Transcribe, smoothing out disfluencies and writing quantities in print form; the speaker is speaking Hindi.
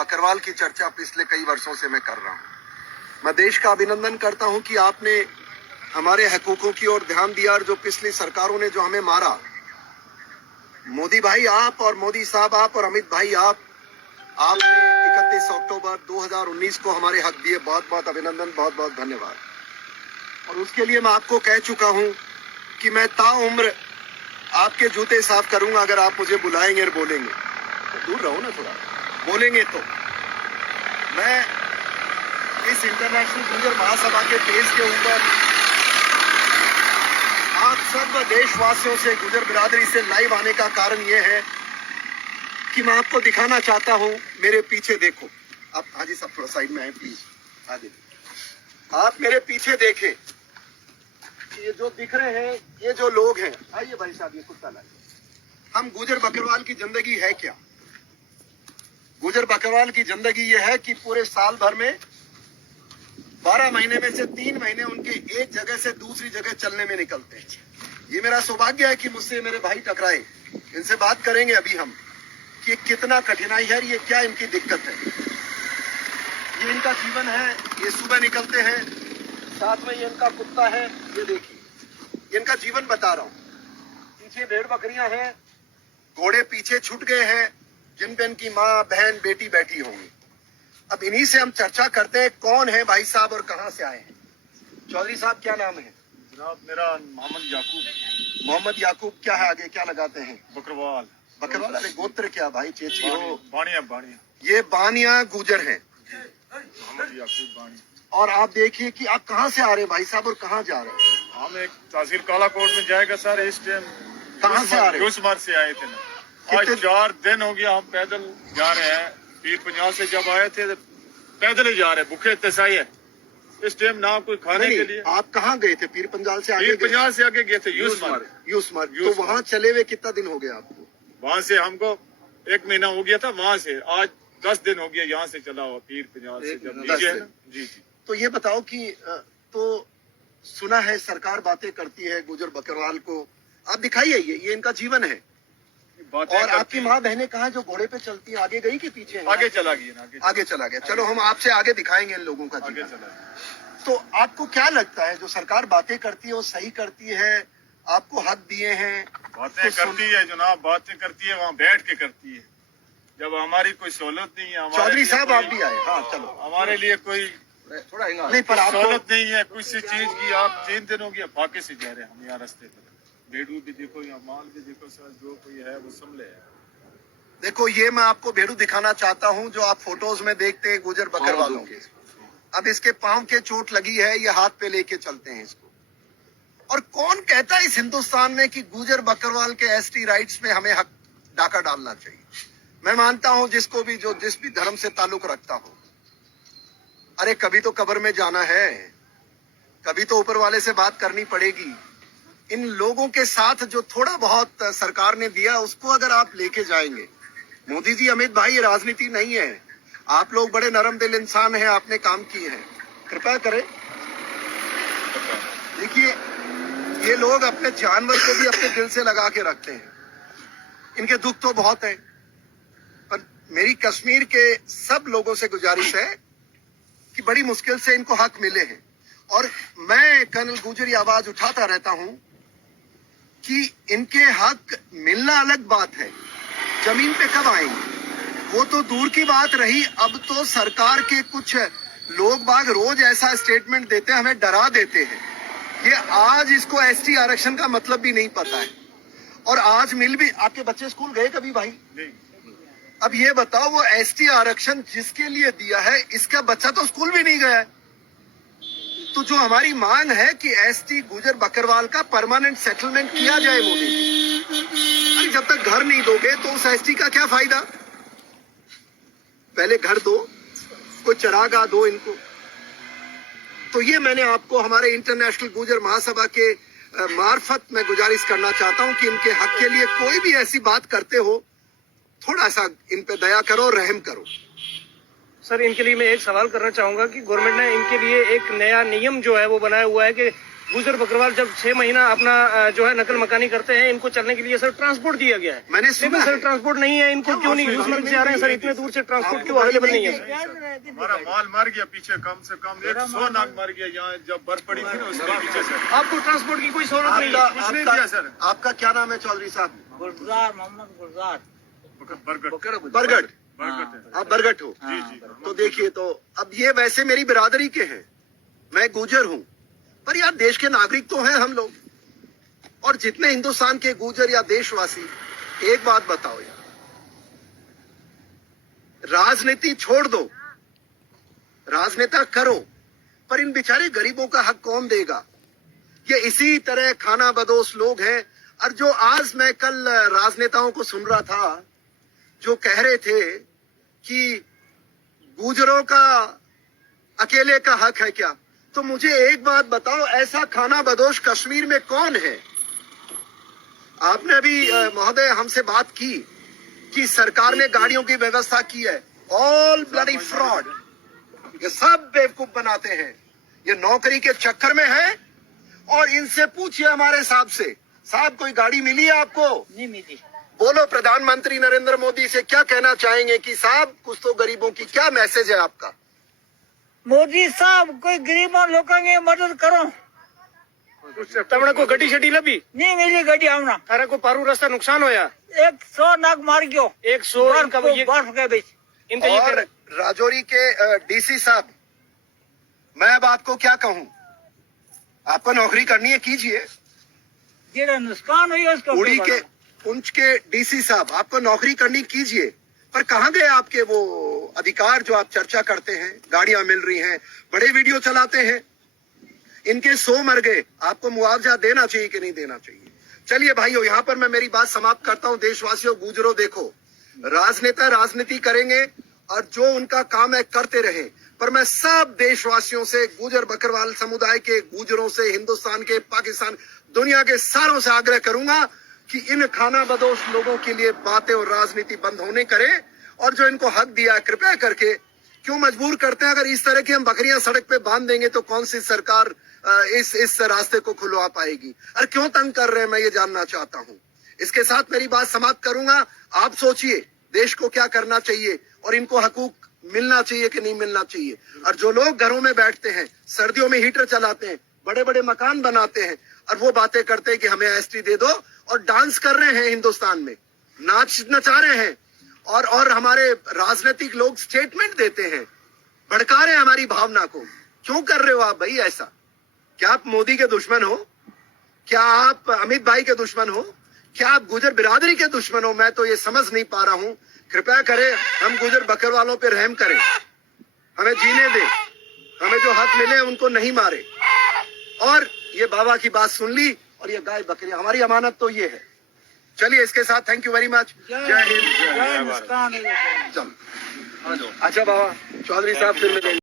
बकरवाल की चर्चा पिछले कई वर्षों से मैं कर रहा हूं। मैं देश का अभिनंदन करता हूं कि आपने हमारे हकूकों की ओर ध्यान दिया और जो पिछली सरकारों ने जो हमें मारा, मोदी भाई आप और मोदी साहब आप और अमित भाई आपने 31 अक्टूबर 2019 को हमारे हक दिए। बहुत बहुत अभिनंदन, बहुत बहुत धन्यवाद। और उसके लिए मैं आपको कह चुका हूं कि मैं ताउम्र आपके जूते साफ करूंगा अगर आप मुझे बुलाएंगे और बोलेंगे। तो दूर रहो ना थोड़ा, बोलेंगे तो। मैं इस इंटरनेशनल गुर्जर महासभा के पेज के ऊपर आप सब देशवासियों से, गुर्जर बिरादरी से लाइव आने का कारण यह है कि मैं आपको दिखाना चाहता हूं। मेरे पीछे देखो आप, हाजी साहब थोड़ा साइड में आए प्लीज, आगे। आप मेरे पीछे देखें, ये जो दिख रहे हैं ये जो लोग हैं, आइए भाई साहब ये कुत्ता लाइए। हम गुजर बकरवाल की जिंदगी है क्या? गुजर बकरवाल की जिंदगी ये है कि पूरे साल भर में 12 महीने में से 3 महीने उनके एक जगह से दूसरी जगह चलने में निकलते हैं। ये मेरा सौभाग्य है कि मुझसे मेरे भाई टकराए। इनसे बात करेंगे अभी हम कि कितना कठिनाई है, ये क्या इनकी दिक्कत है। ये इनका जीवन है। ये सुबह निकलते हैं, साथ में ये इनका कुत्ता है। ये देखिए इनका जीवन बता रहा हूँ। पीछे भेड़ बकरियां हैं, घोड़े पीछे छूट गए हैं जिन पे इनकी माँ, बहन, बेटी बैठी होंगी। अब इन्हीं से हम चर्चा करते हैं कौन है भाई साहब और कहां से आए हैं। चौधरी साहब क्या नाम है? जनाब मेरा मोहम्मद याकूब। मोहम्मद याकूब क्या है, आगे क्या लगाते हैं? बकरवाल। बकरवाल। अरे गोत्र क्या भाई, चेची हो? बानिया। बानिया। ये बानिया गुजर है। मोहम्मद याकूब बानिया। और आप देखिए कि आप कहां से आ रहे हैं भाई साहब और कहां जा रहे हैं? हम एक तहसील कालाकोट में जाएगा सर। इस टाइम कहां से आ रहे हैं? यूसमर से आए थे ना। आज 4 दिन हो गया हम पैदल जा रहे हैं। पीर पंजाल से जब आए थे पैदल ही जा रहे हैं, भूखे तसाई है इस टाइम ना कोई खाने के लिए। आप कहाँ गए थे? पीर पंजाल से आगे? पीर पंजाल से आगे गए थे यूसमर। तो वहाँ चले हुए कितना दिन हो गया आपको? वहाँ से हमको 1 महीना हो गया था। वहाँ से आज 10 दिन हो गया यहाँ से चला हुआ पीर पंजाल से जब नीचे है ना। जी। तो ये बताओ कि तो सुना है सरकार बातें करती है गुजर बकरवाल को, आप दिखाइए ये इनका जीवन है। और आपकी माँ बहनें कहाँ जो घोड़े पे चलती है? आगे गई कि पीछे है? आगे चला गया। आगे चला गया। चलो हम आपसे आगे दिखाएंगे इन लोगों का आगे जीवन। चला। तो आपको क्या लगता है जो सरकार बातें करती है वो सही करती है? आपको हक दिए हैं, बातें करती है जनाब, बातें करती है वहाँ बैठ के करती है। जब हमारी कोई सहूलत नहीं है। चौधरी साहब आप भी आए। हाँ चलो। हमारे लिए कोई थोड़ा नहीं, पर सहूलत नहीं है किसी चीज की। आप 3 दिन हो गया फाके से जा रहे हैं हम यहाँ रास्ते पर। भेड़ू भी देखो, यहाँ माल भी देखो सर, जो कोई है वो संभले है। देखो ये मैं आपको भेड़ू दिखाना चाहता हूँ जो आप फोटोज में देखते हैं गुजर बकरवालों के। अब इसके पांव के चोट लगी है, ये हाथ पे लेके चलते हैं इसको। और कौन कहता है इस हिंदुस्तान में कि गुजर बकरवाल के एसटी राइट्स में हमें हक डाका डालना चाहिए? मैं मानता हूं जिसको भी, जो जिस भी धर्म से ताल्लुक रखता हो, अरे कभी तो कब्र में जाना है, कभी तो ऊपर वाले से बात करनी पड़ेगी। इन लोगों के साथ जो थोड़ा बहुत सरकार ने दिया उसको अगर आप लेके जाएंगे, मोदी जी, अमित भाई, ये राजनीति नहीं है। आप लोग बड़े नरम दिल इंसान हैं, आपने काम किए हैं, कृपया करें। देखिए ये लोग अपने जानवर को भी अपने दिल से लगा के रखते हैं। इनके दुख तो बहुत है, पर मेरी कश्मीर के सब लोगों से गुजारिश है कि बड़ी मुश्किल से इनको हक मिले हैं। और मैं कर्नल गुजर की आवाज उठाता रहता हूं कि इनके हक मिलना अलग बात है, जमीन पे कब आएंगे वो तो दूर की बात रही। अब तो सरकार के कुछ लोग बाग रोज ऐसा स्टेटमेंट देते हैं, हमें डरा देते हैं। ये आज इसको एसटी आरक्षण का मतलब भी नहीं पता है। और आज मिल भी, आपके बच्चे स्कूल गए कभी भाई? नहीं। अब ये बताओ वो एसटी आरक्षण जिसके लिए दिया है, इसका बच्चा तो स्कूल भी नहीं गया है। तो जो हमारी मांग है कि एसटी गुजर बकरवाल का परमानेंट सेटलमेंट किया जाए मोदी जी। अरे जब तक घर नहीं दोगे तो उस एसटी का क्या फायदा? पहले घर दो, कोई चरागाह दो इनको। तो ये मैंने आपको हमारे इंटरनेशनल गुजर महासभा के मार्फत में गुजारिश करना चाहता हूं कि इनके हक के लिए कोई भी ऐसी बात करते हो, थोड़ा सा इन पे दया करो, रहम करो। सर इनके लिए मैं एक सवाल करना चाहूंगा कि गवर्नमेंट ने इनके लिए एक नया नियम जो है वो बनाया हुआ है कि गुजर बकरवाल जब 6 महीना अपना जो है नकल मकानी करते हैं, इनको चलने के लिए सर ट्रांसपोर्ट दिया गया है। मैंने सुना लेकिन सर है। ट्रांसपोर्ट नहीं है, इनको क्यों नहीं, यूजमर्ग से आ रहे हैं सर, इतने दूर से ट्रांसपोर्ट क्यों अवेलेबल नहीं है? हमारा माल मर गया पीछे, कम से कम 100 नाग मर गया यहाँ जब बर्फ पड़ी थी ना, उसके पीछे सर। आपको ट्रांसपोर्ट की कोई सहूलत नहीं है? कुछ नहीं दिया सर। आपका क्या नाम है चौधरी साहब? गुलजार, मोहम्मद गुलजार। बरगद बरगट। बरगद है। आप बरगट हो? जी जी। तो देखिए, तो अब ये वैसे मेरी बिरादरी के हैं, मैं गुजर हूं, पर यार देश के नागरिक तो हैं हम लोग, और जितने हिंदुस्तान के गुजर या देशवासी, एक बात बताओ यार, राजनीति छोड़ दो, राजनेता करो, पर इन बेचारे गरीबों का हक कौन देगा? ये इसी तरह खाना बदोश लोग हैं। और जो आज मैं कल राजनेताओं को सुन रहा था, जो कह रहे थे कि गुजरों का अकेले का हक है क्या, तो मुझे एक बात बताओ, ऐसा खाना बदोश कश्मीर में कौन है? आपने अभी महोदय हमसे बात की कि सरकार ने गाड़ियों की व्यवस्था की है। ऑल ब्लडी फ्रॉड, ये सब बेवकूफ बनाते हैं, ये नौकरी के चक्कर में है। और इनसे पूछिए हमारे साहब से, साहब कोई गाड़ी मिली है आपको? नहीं मिली। बोलो प्रधानमंत्री नरेंद्र मोदी से क्या कहना चाहेंगे कि साहब कुछ तो गरीबों की, क्या मैसेज है आपका? मोदी साहब कोई गरीबों लोगों की मदद करो। तमड़ा को गड्डी शड्डी लभी? नहीं मिली गड्डी हमना। थारा को पारू रास्ता नुकसान होया? 100 नाग मार गयो 100 बर्फ के बीच। इनका ये और राजौरी के डीसी साहब, मैं अब आपको क्या कहूं, आपको नौकरी करनी है कीजिए। जेड़ा नुकसान हुई उसको उड़ी के पुंछ के डीसी साहब, आपको नौकरी करनी कीजिए, पर कहाँ गए आपके वो अधिकार जो आप चर्चा करते हैं? गाड़ियां मिल रही हैं, बड़े वीडियो चलाते हैं, इनके 100 मर गए, आपको मुआवजा देना चाहिए कि नहीं देना चाहिए? चलिए भाइयों, यहाँ पर मैं मेरी बात समाप्त करता हूँ। देशवासियों, गुजरो, देखो, राजनेता राजनीति करेंगे और जो उनका काम है करते रहे, पर मैं सब देशवासियों से, गुजर बकरवाल समुदाय के गुजरों से, हिंदुस्तान के, पाकिस्तान, दुनिया के सारों से आग्रह करूंगा कि इन खाना बदोश लोगों के लिए बातें और राजनीति बंद होने करें, और जो इनको हक दिया कृपया करके क्यों मजबूर करते हैं? अगर इस तरह की हम बकरियां सड़क पे बांध देंगे तो कौन सी सरकार इस रास्ते को खुलवा पाएगी? और क्यों तंग कर रहे हैं, मैं ये जानना चाहता हूं। इसके साथ मेरी बात समाप्त करूंगा। आप सोचिए देश को क्या करना चाहिए, और इनको हकूक मिलना चाहिए कि नहीं मिलना चाहिए। और जो लोग घरों में बैठते हैं, सर्दियों में हीटर चलाते हैं, बड़े बड़े मकान बनाते हैं, और वो बातें करते हैं कि हमें एसटी दे दो, और डांस कर रहे हैं हिंदुस्तान में, नाच नचा रहे हैं, और हमारे राजनीतिक लोग स्टेटमेंट देते हैं, भड़का रहे हैं हमारी भावना को। क्यों कर रहे हो आप भाई ऐसा? क्या आप मोदी के दुश्मन हो? क्या आप अमित भाई के दुश्मन हो? क्या आप गुजर बिरादरी के दुश्मन हो? मैं तो ये समझ नहीं पा रहा हूं। कृपया करें, हम गुजर बकरवालों पे रहम करें, हमें जीने दें, हमें जो हक मिले उनको नहीं मारे। और ये बाबा की बात सुन ली, और ये गाय बकरी हमारी अमानत तो ये है। चलिए, इसके साथ थैंक यू वेरी मच। जय हिंद। नुकसान हुई। चलो, अच्छा बाबा चौधरी साहब, फिर मिलेंगे।